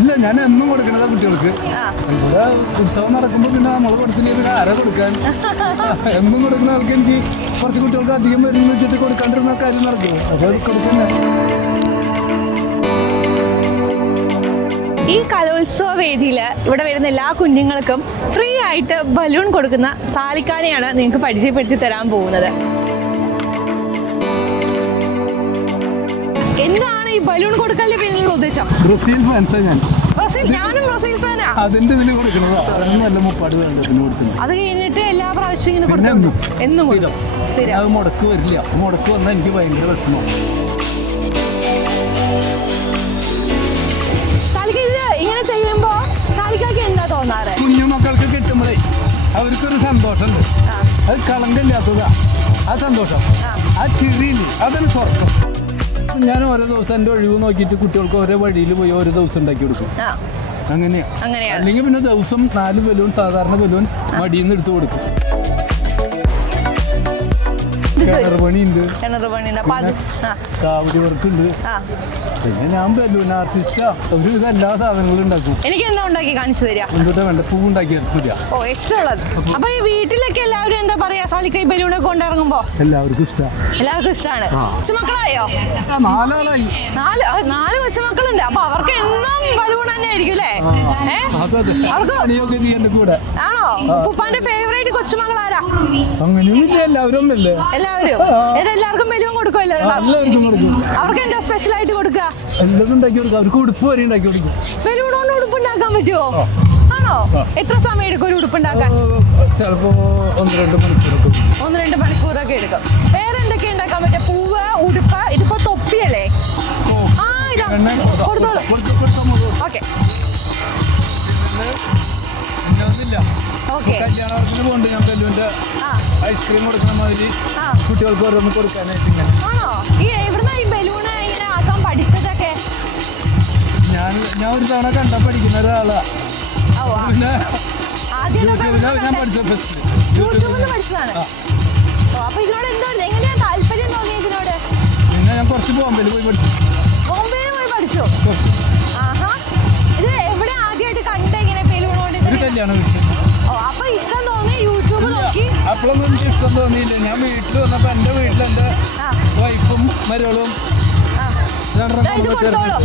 ഇല്ല ഞാൻ എന്നും കൊടുക്കണതാ കുട്ടികൾക്ക്. ഇവിടെ ഉത്സവം നടക്കുമ്പോൾ പിന്നെ നമ്മൾ കൊടുത്തില്ലേ പിന്നെ ആരാ കൊടുക്കാൻ? എന്നും കൊടുക്കുന്ന ആൾക്ക് എനിക്ക് കുറച്ച് കുട്ടികൾക്ക് അധികം വരുന്ന വെച്ചിട്ട് കൊടുക്കാണ്ടിരുന്ന കാര്യം നടക്കും അപ്പോൾ കൊടുക്കുന്ന. ഈ കലോത്സവ വേദിയിൽ ഇവിടെ വരുന്ന എല്ലാ കുഞ്ഞുങ്ങൾക്കും ഫ്രീ ആയിട്ട് ബലൂൺ കൊടുക്കുന്ന സാലിക്കാനെയാണ് നിങ്ങൾക്ക് പരിചയപ്പെടുത്തി തരാൻ പോകുന്നത്. എന്താണ് ഈ ബലൂൺ കൊടുക്കലിന്റെ പിന്നിൽ ഉദ്ദേശം ബ്രസീൽ ഫാൻസാ ഞാൻ. ബ്രസീൽ ഞാനും ബ്രസീൽ ഫാനാ അതിന്റെ ഇതിൽ കൊടുക്കണതാ. നല്ല മുപ്പാട് അത് കഴിഞ്ഞിട്ട് എല്ലാ പ്രാവശ്യവും ഇങ്ങനെ കൊടുക്കുന്നു എന്നും കൊടുക്കും അത് മുടക്ക് വരില്ല. മുടക്ക് വന്നാൽ എനിക്ക് ഭയങ്കര വിഷമം. ഇങ്ങനെ ചെയ്യുമ്പോ സാലിക്കാക്ക് എന്താ തോന്നാറ്? കുഞ്ഞു മക്കൾക്ക് കിട്ടുമ്പോഴേ അവർക്കൊരു സന്തോഷമുണ്ട്. അത് കളങ്കില്ലാത്തതാ ആ സന്തോഷം. ആ. ചിരി അതൊരു സ്വർഗം. ഞാൻ ഓരോ ദിവസം എന്റെ ഒഴിവ് നോക്കിയിട്ട് കുട്ടികൾക്ക് ഓരോ വഴിയിൽ പോയി ഓരോ ദിവസം ഉണ്ടാക്കി കൊടുക്കും. അങ്ങനെയാണ്. അല്ലെങ്കിൽ പിന്നെ ദിവസം നാല് ബലൂൺ സാധാരണ ബലൂൺ മടിയിൽ നിന്ന് എടുത്ത് കൊടുക്കും. കിണർ പണിയുണ്ട്. കിണറ് പണിയുണ്ട്. അപ്പൊ അത് ആ. കാവടി പിന്നെ ഞാൻ ബലൂൺ ആർട്ടിസ്റ്റാ ഒരു ഇത് എല്ലാ സാധനങ്ങളും ഉണ്ടാക്കും. എനിക്ക് എന്താ ഉണ്ടാക്കി കാണിച്ചു തരാ? എന്തുട്ടാ വേണ്ട പൂ ഉണ്ടാക്കി ഓ ഇഷ്ടമുള്ളത്. അപ്പൊ ഈ വീട്ടിലൊക്കെ എല്ലാവരും എന്താ പറയാ? സാലിക്ക ബലൂണൊക്കെ കൊണ്ടിറങ്ങുമ്പോ? എല്ലാവർക്കും ഇഷ്ടമാണ് എല്ലാവർക്കും ഇഷ്ടമാണ് കൊച്ചുമക്കളായോ? നാലാളായി. നാല് നാല് കൊച്ചുമക്കളുണ്ട്. അപ്പൊ അവർക്ക് എന്നും ബലൂൺ തന്നെ ആയിരിക്കും അല്ലേ അവർക്ക് ആണോ? ഉപ്പാന്റെ ഫേവറേറ്റ് കൊച്ചുമകൾ ആരാ അങ്ങനെയൊന്നുമില്ല എല്ലാവരും എല്ലാവരും? എല്ലാവർക്കും? ബലൂൺ കൊടുക്കുമല്ലോ അവർക്ക് എന്താ സ്പെഷ്യൽ ആയിട്ട് കൊടുക്കുക അവർക്ക് ഉടുപ്പ് വരെ ഉണ്ടാക്കി കൊടുക്കും. ബലൂൺ കൊണ്ട് ഉടുപ്പുണ്ടാക്കാൻ പറ്റുമോ ആണോ? എത്ര സമയം എടുക്കും ഒരു ഉടുപ്പുണ്ടാക്കാൻ? ചിലപ്പോ ഒന്ന് രണ്ട് മണിക്കൂറൊക്കെ ഒന്ന് രണ്ട് മണിക്കൂറൊക്കെ എടുക്കും. വേറെ എന്തൊക്കെ ഉണ്ടാക്കാൻ പറ്റും പൂവ് ഉടുപ്പ് ഇതിപ്പോ തൊപ്പിയല്ലേ? ആ ഇതാ. കൊടുത്തോളൂ. ഓക്കെ. കല്യാണത്തിന് പോകണ്ട്. ഞാൻ ബലൂന്റെ ആ. ഐസ്ക്രീം കൊടുക്കുന്ന മാതിരി കുട്ടികൾക്ക് ഓരോന്ന് കൊടുക്കാനായിട്ട് ഇങ്ങനെ. ഞാൻ ഞാൻ ഒരു തവണ കണ്ടാ പഠിക്കുന്ന ഒരാളാ. പിന്നെ യൂട്യൂബിലാണ് ഞാൻ പഠിച്ചത് ഫസ്റ്റ് പിന്നെ ഞാൻ കുറച്ച് ബോംബെയിൽ പോയി പഠിച്ചു. ബോംബെയിൽ പോയി പഠിച്ചു? കുറച്ച്. ഇത് എവിടെ ആദ്യമായിട്ട് കണ്ട ഇങ്ങനെ ബലൂൺ കൊണ്ട് കല്യാണം ഓ അപ്പൊ ഇഷ്ടം തോന്നി യൂട്യൂബ് നോക്കി. അപ്പോഴൊന്നും എനിക്ക് ഇഷ്ടം തോന്നിയില്ല. ഞാൻ വീട്ടിൽ വന്നപ്പോ എന്റെ വീട്ടിൽ വൈഫും മരുകളും രണ്ടെണ്ണം ഇത് കൊടുത്തോളൂ.